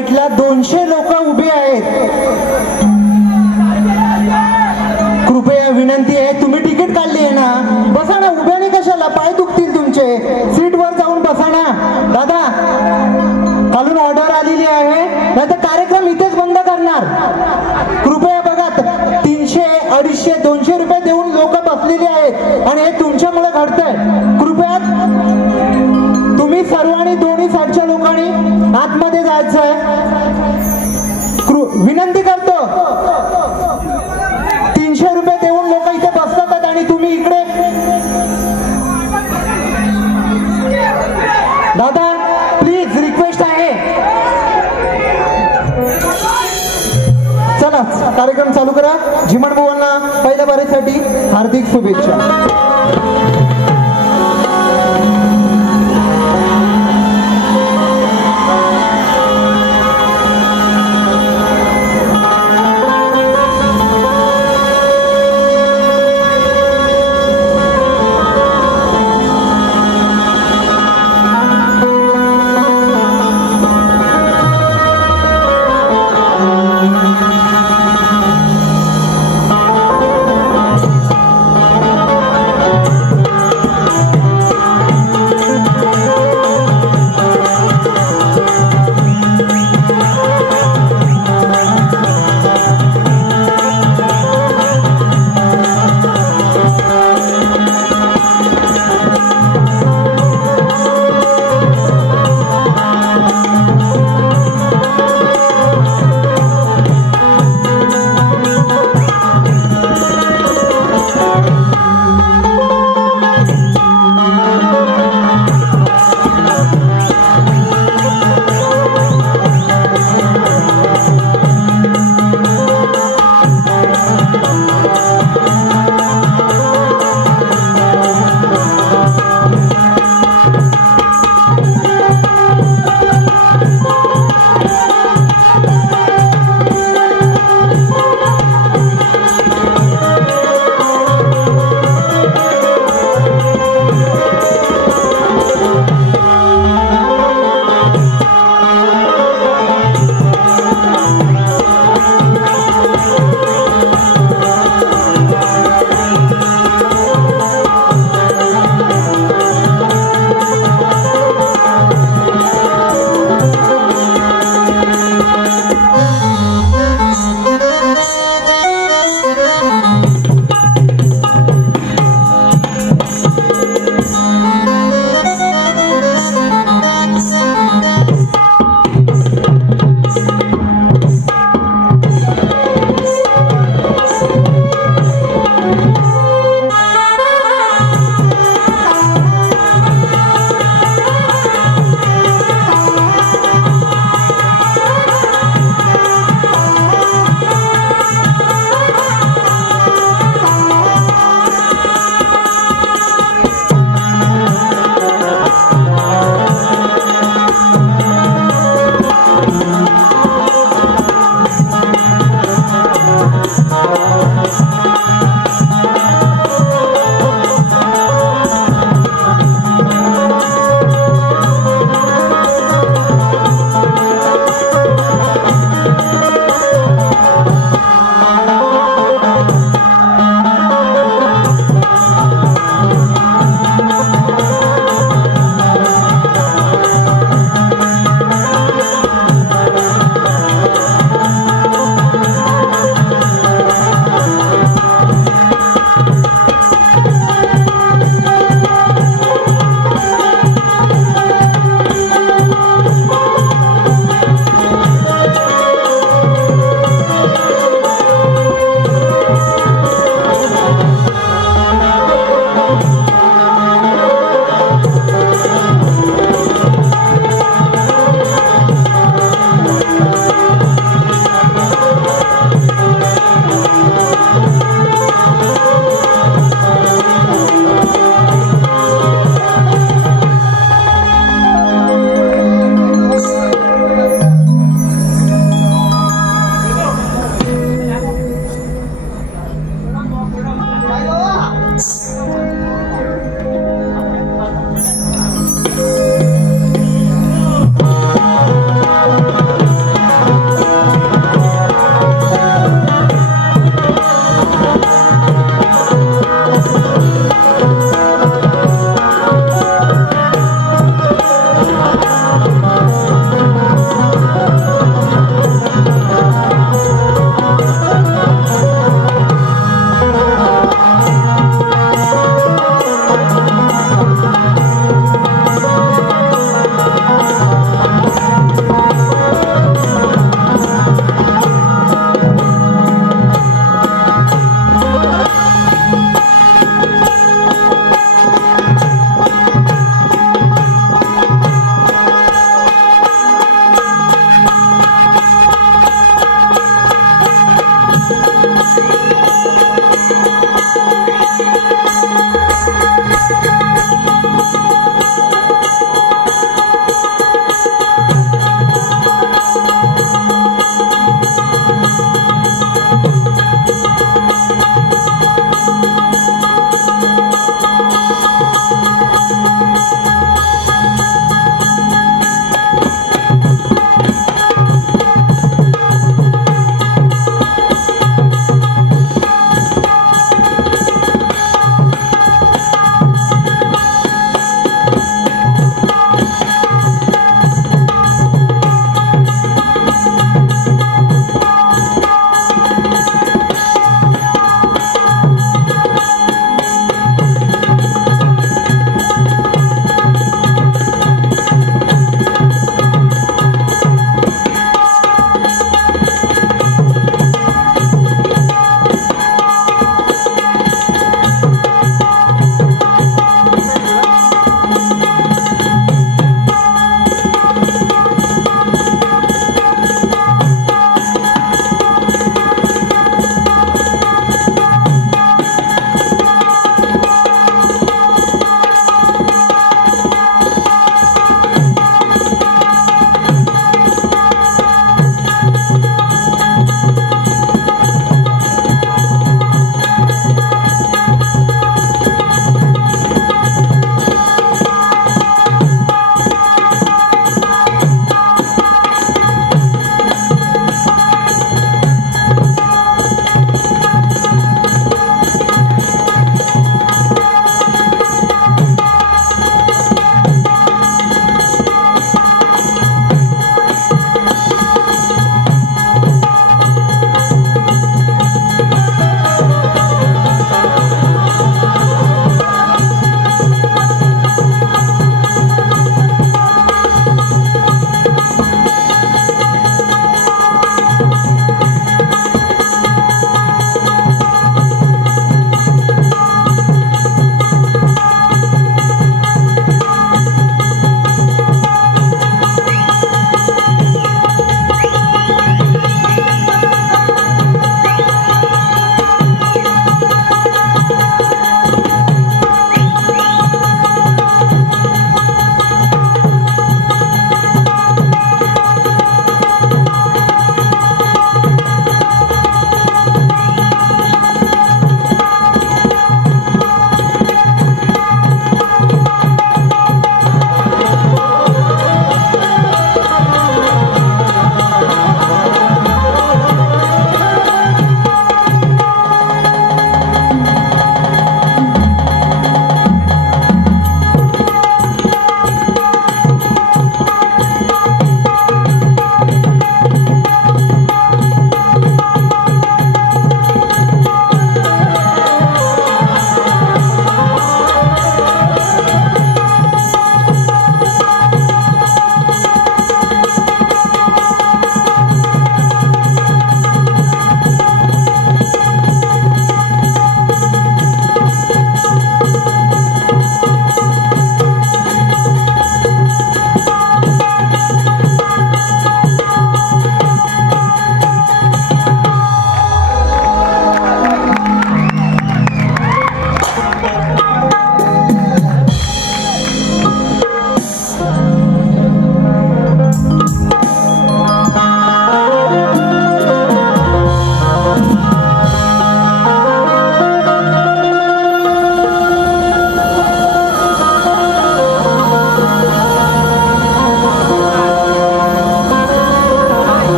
साईडला 200 लोक उभे आहेत. कृपया विनंती आहे, तुम्ही तिकीट काढली आहे ना, बसा ना. उभ्याने कशाला, पाय दुखतील तुमचे. सीटवर जाऊन बसा ना. दादा, खालून ऑर्डर आलेली आहे, नाहीतर कार्यक्रम इथेच बंद करणार. कृपया बघा, 300, 250, 200 रुपये देऊन लोक बसलेली आहेत आणि हे तुमच्यामुळे घडतंय. कृपया तुम्ही सर्वांनी, दोन्ही साईडच्या लोकांनी आतमध्ये जायचंय. विनंती करतो. 300 रुपये देऊन लोक इथे बसतात आणि तुम्ही इकडे. दादा प्लीज, रिक्वेस्ट आहे. चला कार्यक्रम चालू करा. झिमण बुवांना पहिल्या बारीसाठी हार्दिक शुभेच्छा.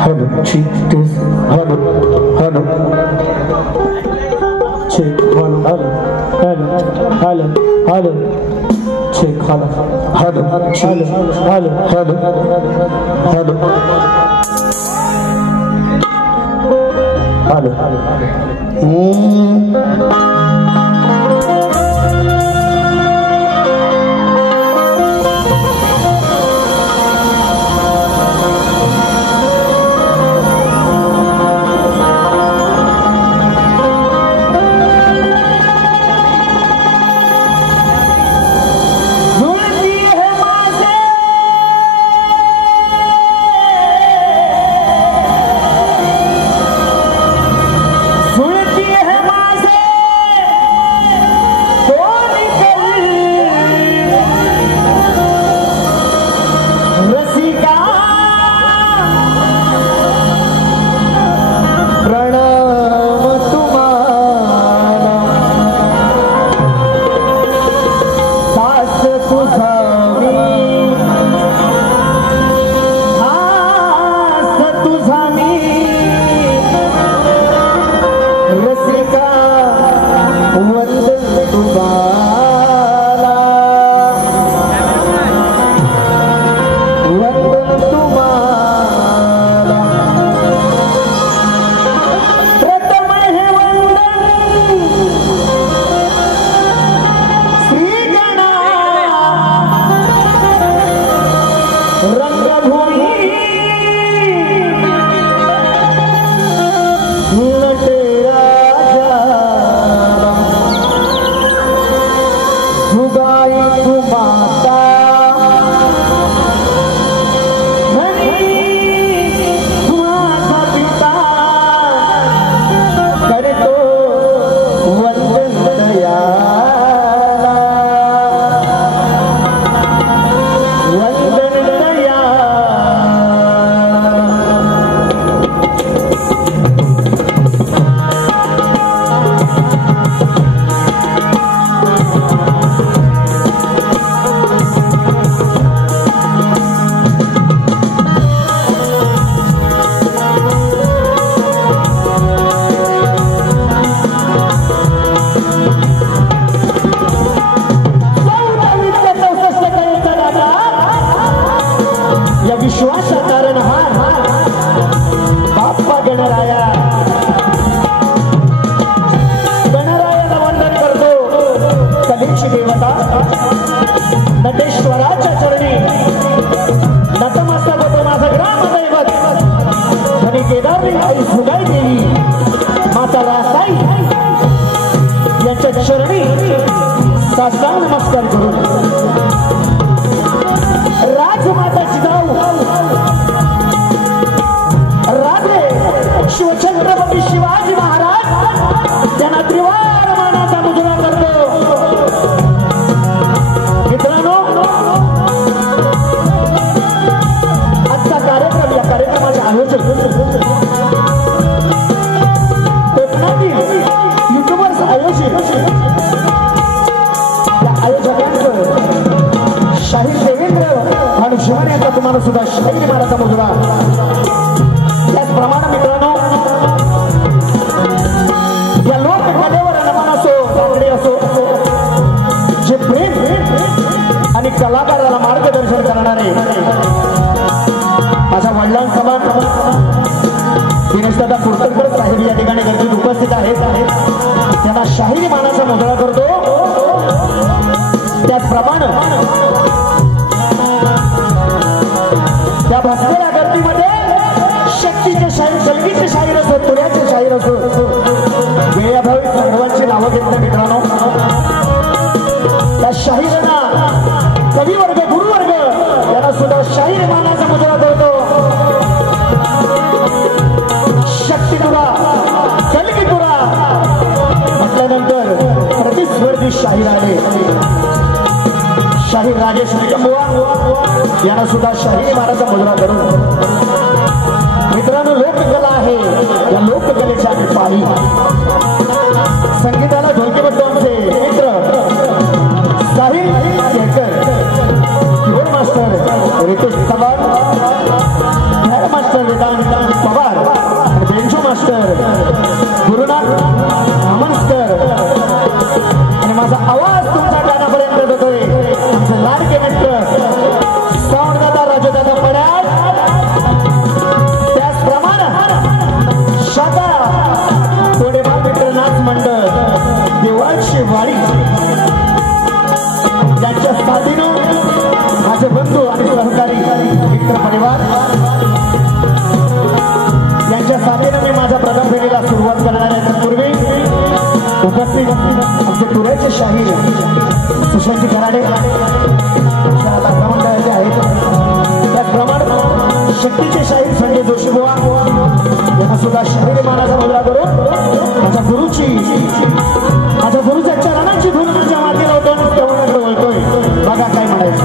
Hello check test hello hello check hello hello hello hello check hello hello hello hello hello hello नमस्कार करून राजमाता जिजाऊ राजे शिवछत्रपती शिवाजी महाराज त्यांना त्रिवार मानाचा मुजरा करतो। मित्रांनो, आजचा कार्यक्रम या कार्यक्रमाचे आयोजक कोकणातील युट्यूबर्स आयोजित शाहीर देवेंद्र आणि शिवानी यांचा तुम्हाला सुद्धा शाहीर माराचा मुजरा। त्याचप्रमाणे मित्रांनो, या लोककलेवर नमन असो लावणी असो, जे प्रेम आणि कलाकाराला मार्गदर्शन करणारे माझ्या वडिलांसमान दिनेशदादा कुर्तनकर साहेब या ठिकाणी गर्दीत उपस्थित आहेत। त्यांना शाहीर मानाचा मुजरा करतो। त्याचप्रमाणे त्या भसलेल्या गर्दीमध्ये शक्तीचे शाहीर, सलगीचे शाहीर असो, तुऱ्याचे शाहीर असो, वेळाभावी सर्वांची नावं घेतली मित्रांनो। त्या शाहीरांना कविवर्ग, गुरुवर्ग यांना सुद्धा शाहीर मानाचा मुजरा करतो। शक्तीपुरा, कलगीपुरा म्हटल्यानंतर प्रतिस्पर्धी शाहीर आले। शाहीर राजेश निकंबुवा यांना सुद्धा शाहीर मानाचा मुजरा करून मित्रांनो, लोककला आहे, या लोककलेच्या पायी संगीताला ढोलकीबद्ध आमचे मित्र Sahil Kelkar, keyboard master Ritesh Chavan, master Vedant मी माझा प्रथम फेरीला सुरुवात करणार आहे. पूर्वी उपस्थित आमचे पुण्याचे शाहीर सुशांत कराडे मंडळाचे आहेत. त्याचप्रमाणे शक्तीचे शाहीर संजय जोशी बुवा यांना सुद्धा शाहीर मानाचा मुद्रा करून माझ्या गुरुच्या चरणांची धून तुमच्या मातीला होतो तेवढं बोलतोय. बघा काय म्हणायचं.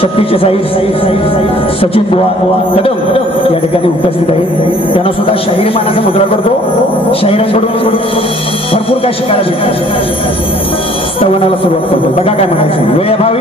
शक्तीचे साईड सचिन बुवा कदम या ठिकाणी उपस्थित आहेत. त्यांना सुद्धा शाहीर मानाचा मुद्रा करतो. शाहिरांकडून भरपूर काय शिकायला भेटतं. स्तवनाला सुरुवात करतो. बघा काय म्हणायचं. वेळभावी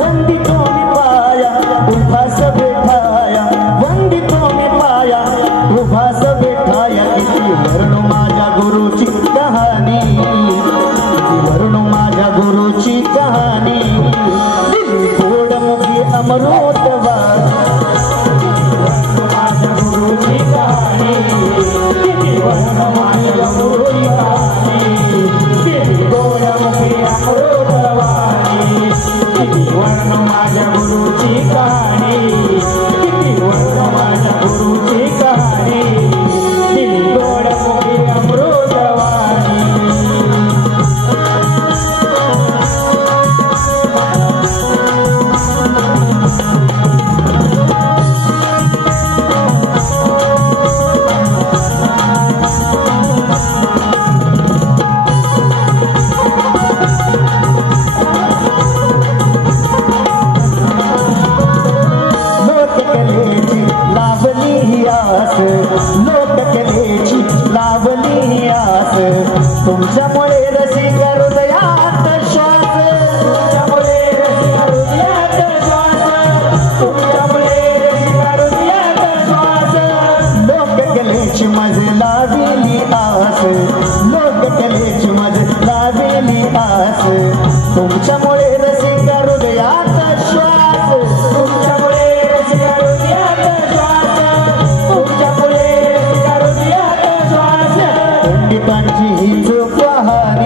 वंदितो मी पाया उभास भेटाया वंदितो मी पाया उभास भेटाया वरून माझ्या गुरुची कहाणी किती वरून माझ्या गुरुची कहाणी दिली गोड मखी अमृतवाणी तुमच्यामुळे रसिक हृदयात श्वास तुमच्यामुळे रसिक हृदयात श्वास तुमच्यामुळे रसिक हृदयात श्वास लोककलेची मज लावली आस लोककलेची मज लावली आस तुमच्यामुळे रसिक हृदयात श्वास तुमच्यामुळे रसिक हृदयात श्वास तुमच्यामुळे रसिक हृदयात श्वास पंडितांची हीच कहाणी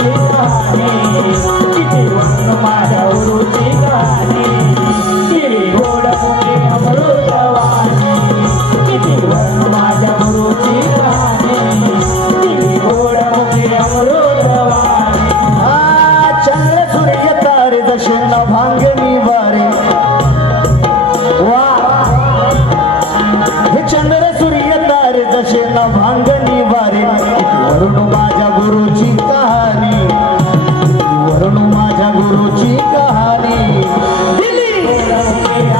गुरुची कहाणी किती वर्ण माझ्या गुरुची कहाणी किती गोड मुखे अमृतवाणी किती वर्ण माझ्या गुरुची कहाणी किती गोड मुखे अमृतवाणी चंद्र सूर्य तारे जसे नभांगनी वारे वा हे चंद्र सूर्य तारे जसे नभांगनी वारे वरुण माझ्या गुरुची कहाणी वरुण माझ्या गुरुची कहाणी दिली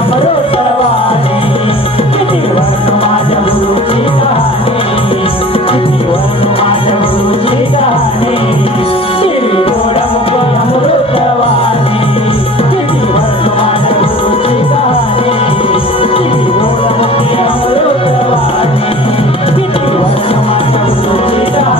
अमृतवाणी किती वरुण माझ्या गुरुची कहाणी किती वरुण माझ्या गुरुची कहाणी दिली गोड मुख अमृतवाणी किती वरुण माझ्या गुरुची कहाणी किती गोड मुख अमृतवाणी किती वरुण माझ्या गुरुची कहाणी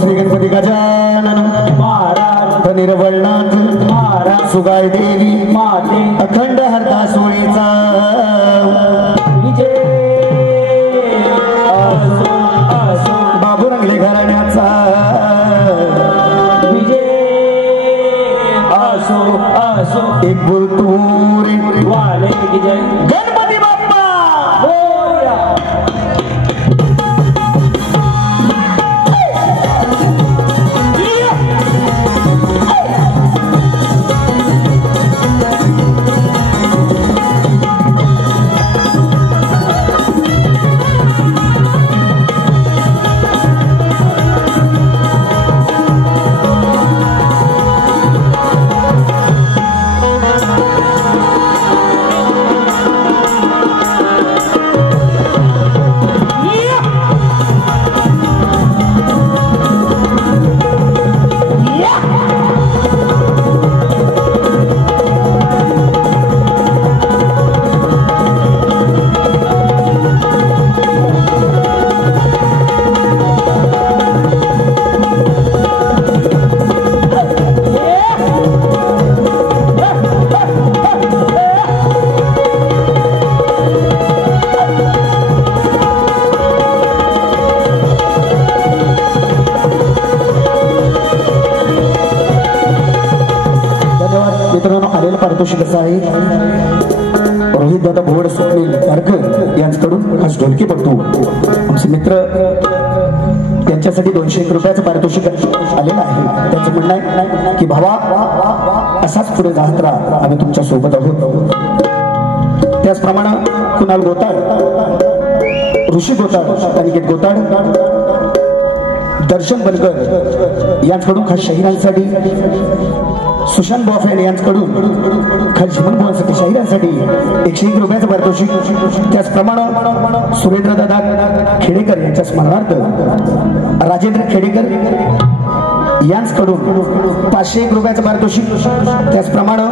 श्री गणपती गजानन महाराज निर्वळनाथ महाराज सुगाय देवी माते अखंड हरता सोळीचा विजय बाबू रंगले घराण्याचा विजय असो असो एक बोलतो रे वाले विजय गणपती बाप्पा बोला पारितोषिक असं आहे रोहित दादा भोवड स्वप्नील कारकर यांच्याकडून आज ढोलकी पडतो आमचे मित्र त्यांच्यासाठी 201 रुपयाचं पारितोषिक आलेलं आहे त्यांचं म्हणणं आहे की भावा असाच पुढे जात राहा आम्ही तुमच्या सोबत आहोत त्याचप्रमाणे कुणाल गोताड ऋषी गोताड अनिकेत गोताड दर्शन बनकर यांच्याकडून खास शाहिरांसाठी सुशांत बॉफेन यांच्याकडून खास जीवन बुवांसाठी शाहिरांसाठी 101 रुपयाचं पारितोषिक त्याचप्रमाणे सुरेंद्र दादा खेडेकर यांच्या स्मरणार्थ राजेंद्र खेडेकर यांच्याकडून 501 रुपयाचं पारितोषिक त्याचप्रमाणे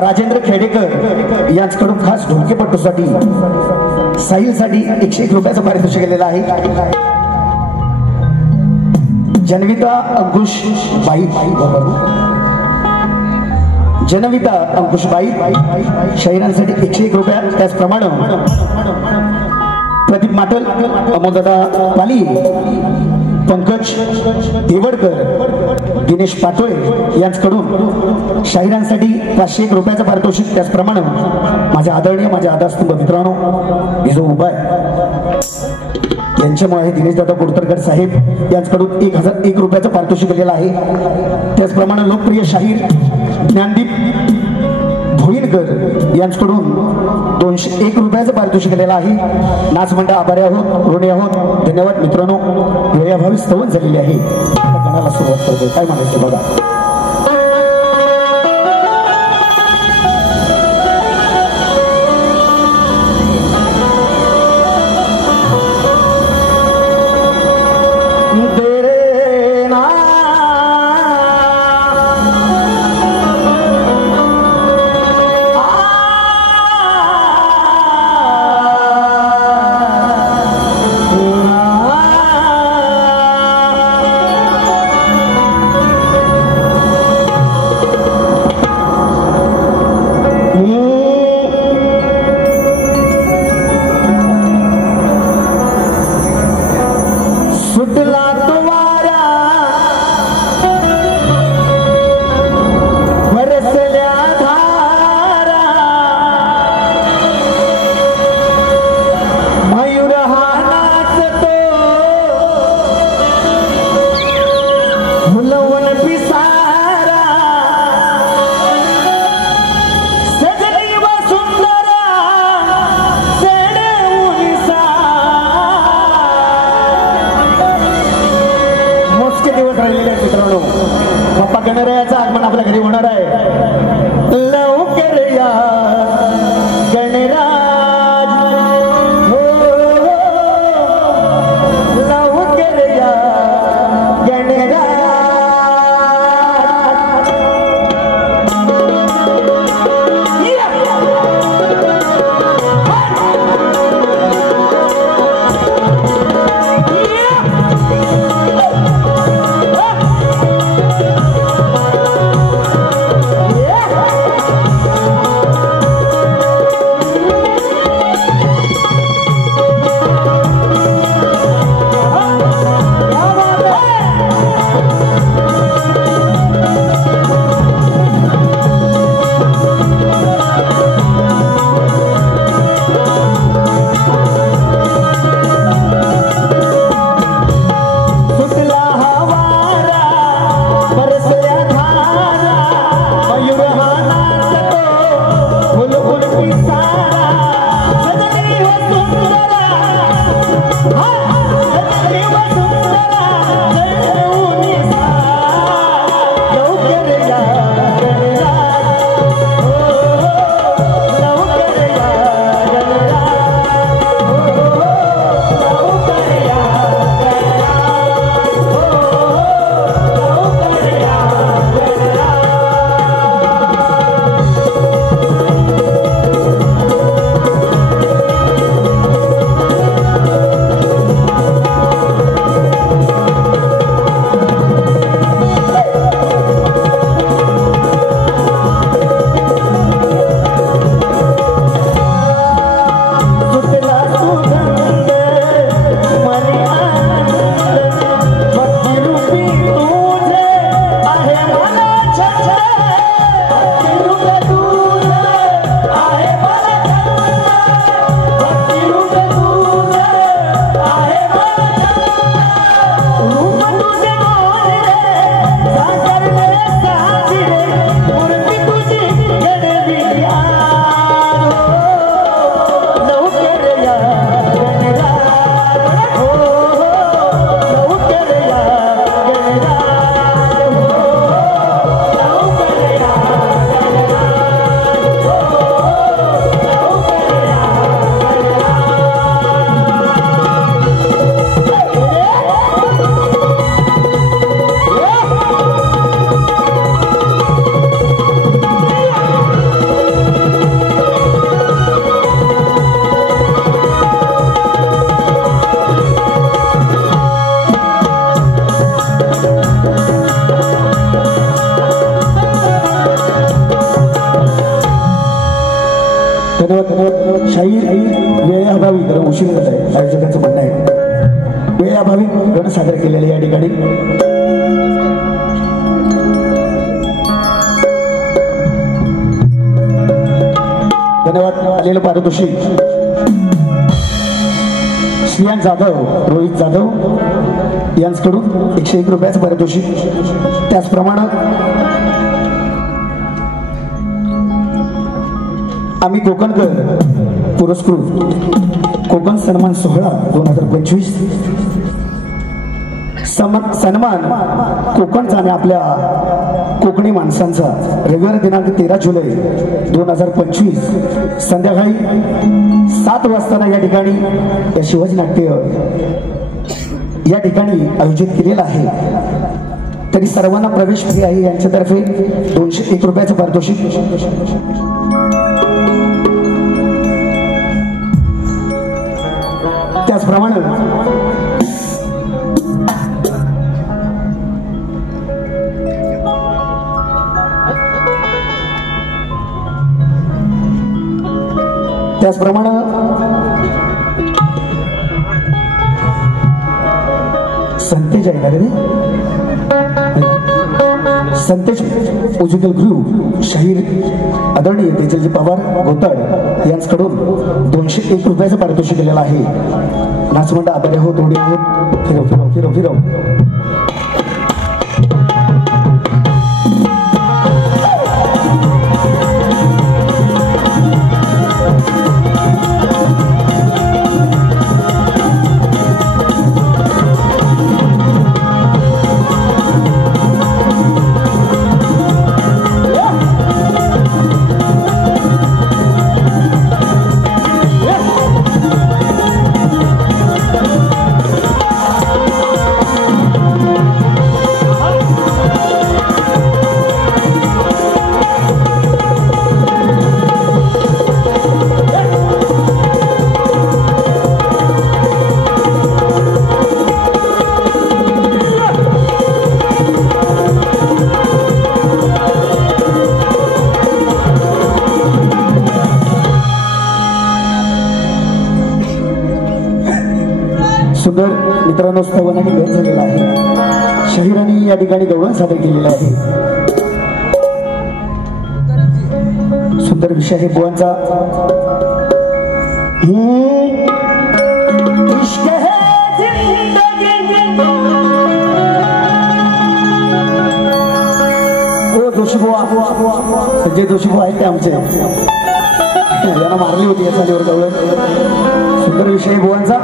राजेंद्र खेडेकर यांच्याकडून खास ढोलकीपट्टूसाठी साहिलसाठी 101 रुपयाचं पारितोषिक केलेलं आहे जनविता अंकुश बाई जनविता अंकुश बाई शाहिरांसाठी 101 रुपया त्याचप्रमाणे प्रदीप माटल अमोलदादा पाली पंकज देवडकर दिनेश पाटोळे यांच्याकडून शाहिरांसाठी 501 रुपयाचं पारितोषिक त्याचप्रमाणे माझ्या आदरणीय माझ्या आदरस्तंभ मित्रांनो मी जो उभा आहे यांच्यामुळे दिनेश दादा कोडतरकर साहेब यांच्याकडून 1001 रुपयाचं पारितोषिक दिलेलं आहे त्याचप्रमाणे लोकप्रिय शाहीर ज्ञानदीप भोईनकर यांच्याकडून 201 रुपयाचं पारितोषिक दिलेलं आहे नाच मंडळ आभारी आहोत ऋणी आहोत धन्यवाद मित्रांनो वेळाभावी स्तवन झालेली आहे गणाला सुरुवात करतोय काय म्हणायचं बघा उशीर झाला आहे आयोजकांचं म्हणणं आहे. वेळेअभावी गण सादर केलेले या ठिकाणी धन्यवाद. आलेलं पारितोषिक श्रियान जाधव, रोहित जाधव यांच्याकडून 101 रुपयाचं पारितोषिक. त्याचप्रमाणे आम्ही कोकणकर पुरस्कृत कोकण सन्मान सोहळा 2025 सन्मान कोकणचा आणि आपल्या कोकणी माणसांचा रविवार दिनांक 13 जुलै 2025 संध्याकाळी 7 वाजता या ठिकाणी या शिवाजी नाट्य या ठिकाणी आयोजित केलेला आहे. तरी सर्वांना प्रवेश फ्री आहे. यांच्यातर्फे 201 रुपयाचं पारितोषिक. त्याचप्रमाणे संतेज आहे रे, संतेज म्युझिकल ग्रुप शाहीर आदरणीय तेजलजी पवार गोताड यांच्याकडून 201 रुपयाचं पारितोषिक दिलेलं आहे. नाचमंड आदरे आहोत, थोडी आहोत, फिरव फिरव फिरव फिरव. सुंदर मित्रांनो स्तवनाने भेट झालेला आहे. शाहिरांनी या ठिकाणी गौरव सादर केलेला आहे. सुंदर विषय आहे बुवांचा. इश्क है जिंदगी ओ जोशी बुवा, संजय जोशी बुवा आहेत ते आमचे, यांना मारली होती या चालीवर गवळ. सुंदर विषय बुवांचा.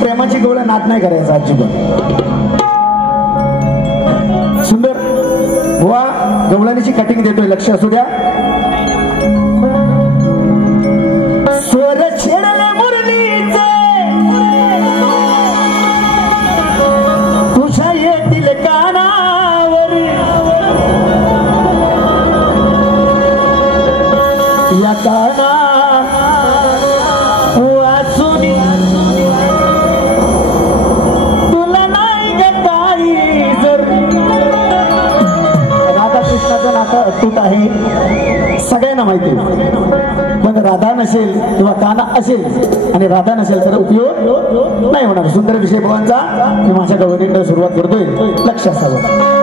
प्रेमाची गवळ नाद नाही करायचा अजिबात. सुंदर बुवा गवळणीची कटिंग देतोय, लक्ष असू द्या. स्वर छेडले मुरलीचे तुझ्या येतील कानावर, या काना अटूट आहे, सगळ्यांना माहिती आहे. पण राधा नसेल किंवा काना असेल आणि राधा नसेल तर उपयोग नाही होणार. सुंदर विषय भवांचा मी माझ्या गवळणीकडे सुरुवात करतोय, लक्ष असावं.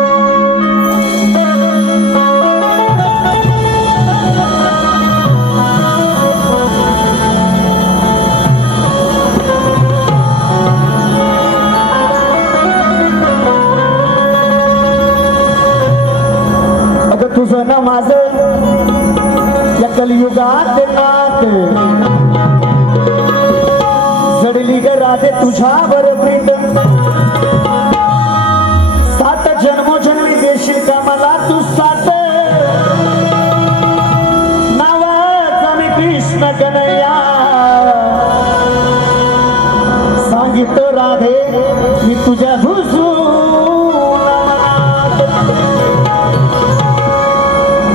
तुझं ना माझं या कलियुगात नात जडली ग राधे तुझ्यावर प्रीत. 7 जन्मोजन्मी देशील का मला तू साथ. नावाचा मी कृष्ण कन्हैया सांगितलं राधे मी तुझ्या हुजूर. 7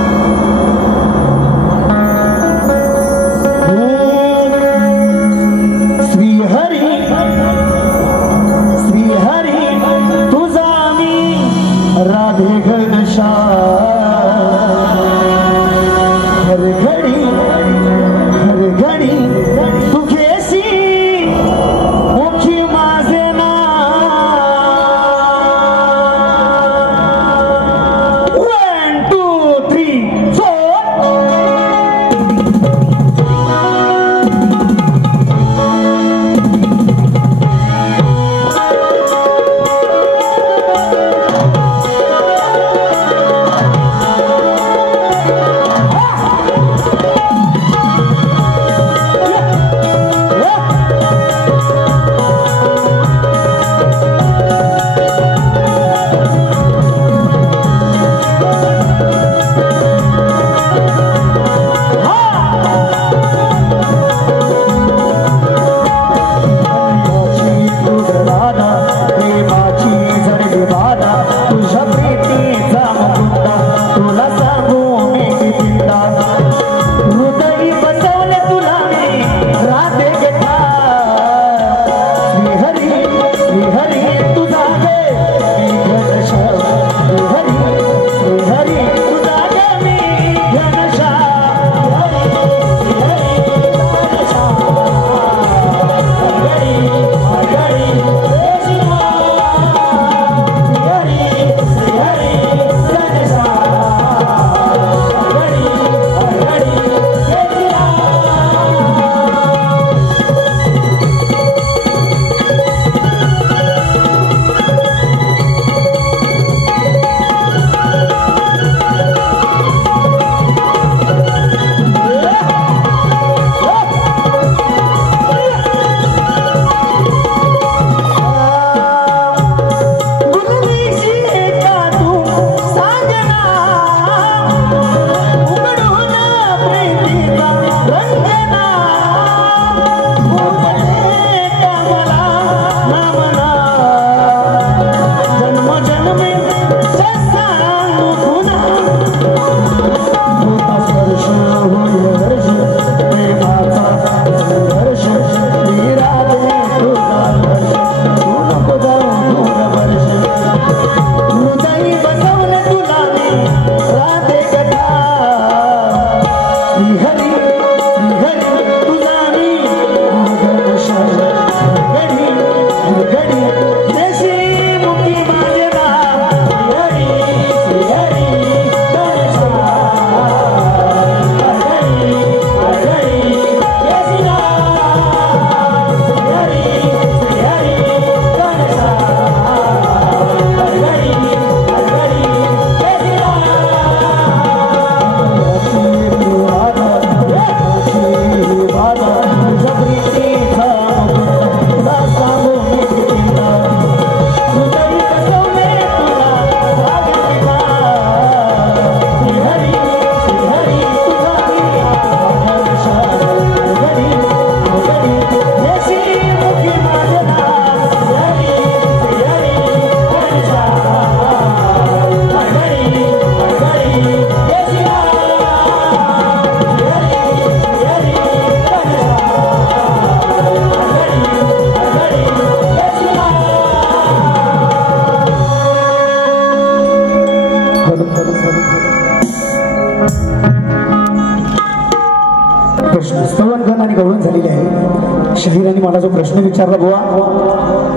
आलेली आहे. शाहिरांनी मला जो प्रश्न विचारला बुवा,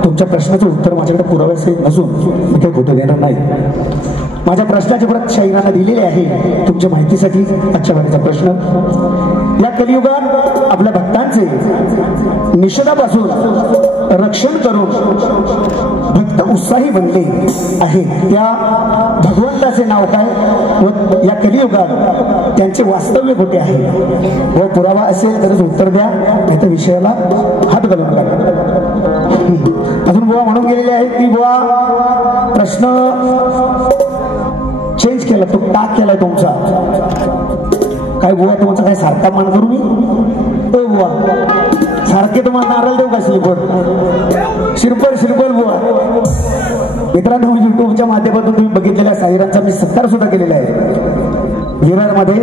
तुमच्या प्रश्नाचं उत्तर माझ्याकडे पुराव्यासहित नसून मी काही खोटं देणार नाही. माझ्या प्रश्नाची प्रत शाहिरांना दिलेली आहे तुमच्या माहितीसाठी. आजच्या वारीचा प्रश्न, या कलियुगात आपल्या भक्तांचे निषेधापासून रक्षण करून भक्त उत्साही बनले आहेत त्या भगवंताचे नाव काय व या कलियुगात त्यांचे वास्तव्य कुठे आहे व पुरावा असेल तरच उत्तर द्या, नाही तर विषयाला हात घालून टाका. अजून बुवा म्हणून गेलेले आहेत की बुवा प्रश्न चेंज केला, तो टाक केलाय तुमचा. काय बुवा तुमचा काय सारखा मान करू मी? ओ बुवा सारखे तुम्हाला नारळ देऊ का? शिरपल बुवा. मित्रांनो, युट्यूबच्या माध्यमातून तुम्ही बघितलेल्या शाहिरांचा मी सत्कार सुद्धा केलेला आहे विरारमध्ये.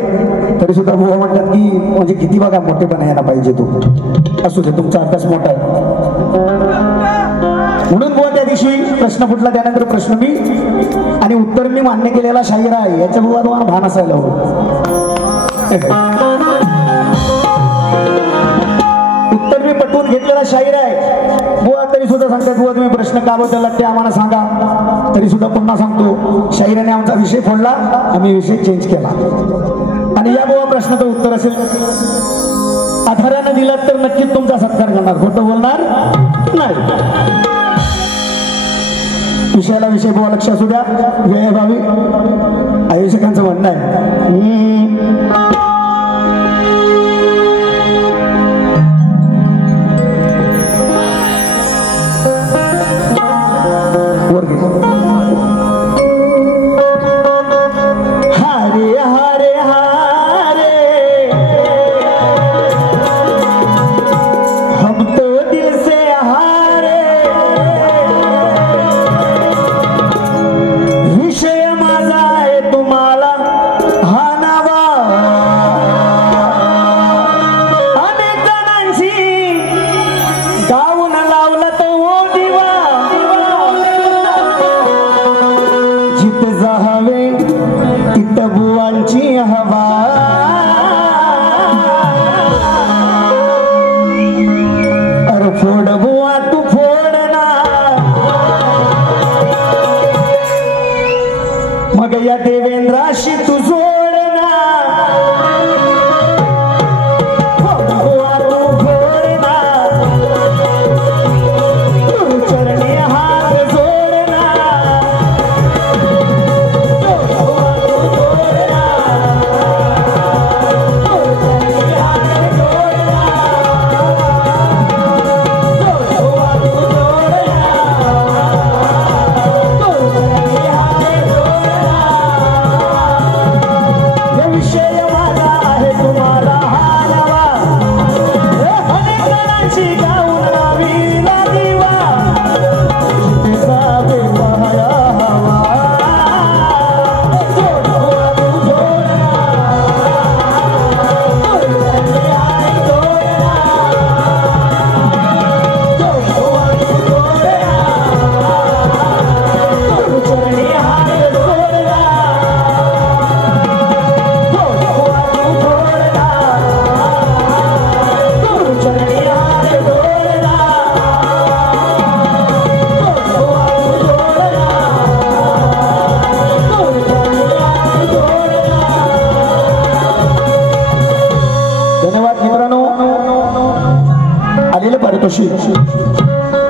तरी सुद्धा बुवा म्हणतात की म्हणजे किती बघा मोठेपणा यायला पाहिजे. तो असू दे, तुमचा अभ्यास मोठा आहे म्हणून बुवा त्या दिवशी प्रश्न फुटला. त्यानंतर प्रश्न मी आणि उत्तर मी मान्य केलेला शाहिरा आहे याच्या बुवा तुम्हाला भान असायला हवं. उत्तर मी पटवून घेतलेला शाहीर आहे बुवा. तरी सुद्धा सांगतात बुवा तुम्ही प्रश्न का बदलला ते आम्हाला सांगा. तरी सुद्धा पुन्हा सांगतो, शाहिराने आमचा विषय फोडला, आम्ही विषय चेंज केला. आणि या बुवा प्रश्नाचं उत्तर असेल आधारानं दिलात तर नक्कीच तुमचा सत्कार करणार, खोटं बोलणार नाही. विषयाला विषय बुवा लक्ष असू द्या. वेळेभावी आयोजकांचं म्हणणं आहे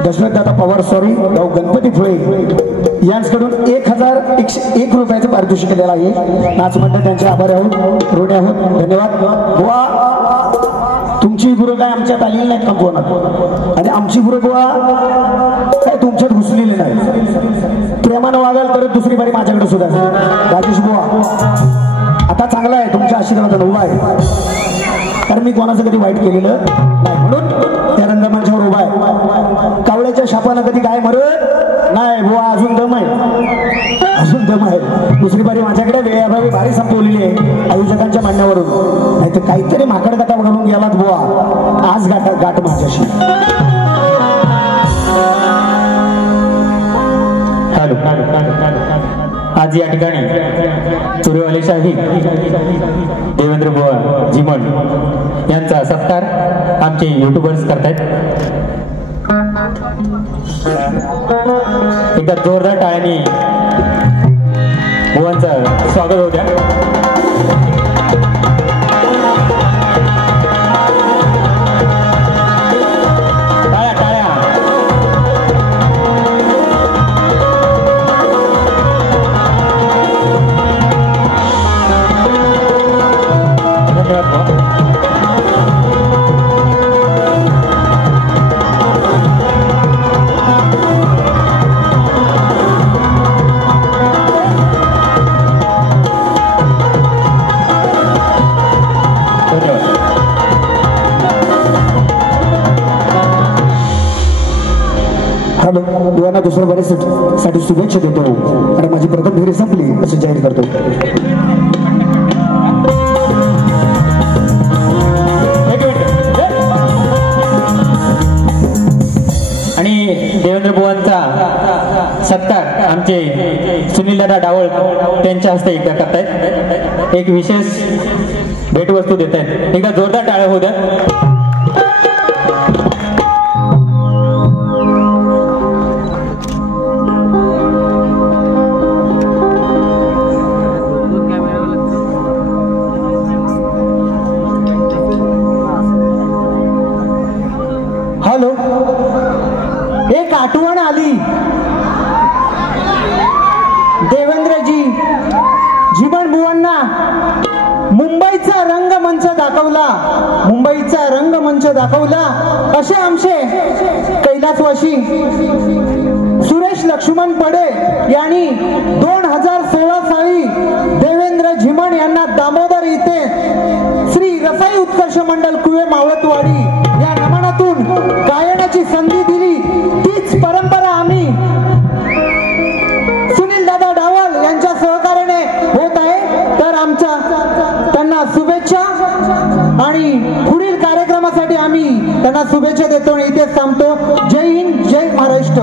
दशरथदादा पवार सॉरी गाव गणपती फुले यांच्याकडून 1101 रुपयाचं पारितोषिक केलेलं आहे. नाच मंडळ त्यांचे आभारी आहोत, ऋणी आहोत, धन्यवाद. बुवा तुमची गुरु काय आमच्यात आलेली नाहीत का कोणात? आणि आमची गुरु बुवा काय तुमच्यात घुसलेली नाही. प्रेमानं वागाल तर दुसरी बारी माझ्याकडे सुद्धा. राजेश बुवा आता चांगला आहे, तुमच्या आशीर्वादानं उभा आहे, कारण मी कोणाचं कधी वाईट केलेलं नाही म्हणून त्या रंगमंचावर उभा आहे. कावळ्याच्या शापानं कधी काय मरत नाही बुवा. अजून दम आहे, अजून दम आहे. दुसरी बारी माझ्याकडे वेळाभावी भारी संपवलेली आहे आयोजकांच्या म्हणण्यावरून. नाही तर काहीतरी माकड गाठा घालून गेलात बुवा. आज गाठ माझ्याशी. आज या ठिकाणी तुरेवाले शाही देवेंद्र बुवा जिमण यांचा सत्कार आम्ही आमचे युट्यूबर्स करतायत. एकदा जोरदार टाळ्यांनी बुवांचं स्वागत होऊ द्या. हॅलो, बुवांना दुसऱ्या बरेचसाठी शुभेच्छा देतो आणि माझी प्रथम फेरी संपली असं जाहीर करतो. आणि देवेंद्र बुवांचा सत्कार आमचे सुनीलदादा डावळ त्यांच्या हस्ते एकदा करतायत. एक विशेष भेटवस्तू देत आहेत. एकदा जोरदार टाळ्या होऊ द्या. हॅलो, एक आठवण आली. देवेंद्रजी जीवन बुवांना मुंबईचा रंगमंच दाखवला, मुंबईचा रंगमंच दाखवला असे आमचे कैलासवासी सुरेश लक्ष्मण पडे यांनी 2016 साली देवेंद्र झिमण यांना दामोदर येथे श्री रसाई उत्कर्ष मंडल कुवे मावळतवाडी या नमनातून गायनाची संधी दिली. तीच परंपरा आम्ही सुनील दादा डावल यांच्या सहकार्याने होत आहे. तर आमच्या त्यांना शुभेच्छा आणि पुढील कार्यक्रमासाठी आम्ही त्यांना शुभेच्छा देतो आणि इथेच थांबतो. जय हिंद, जय महाराष्ट्र.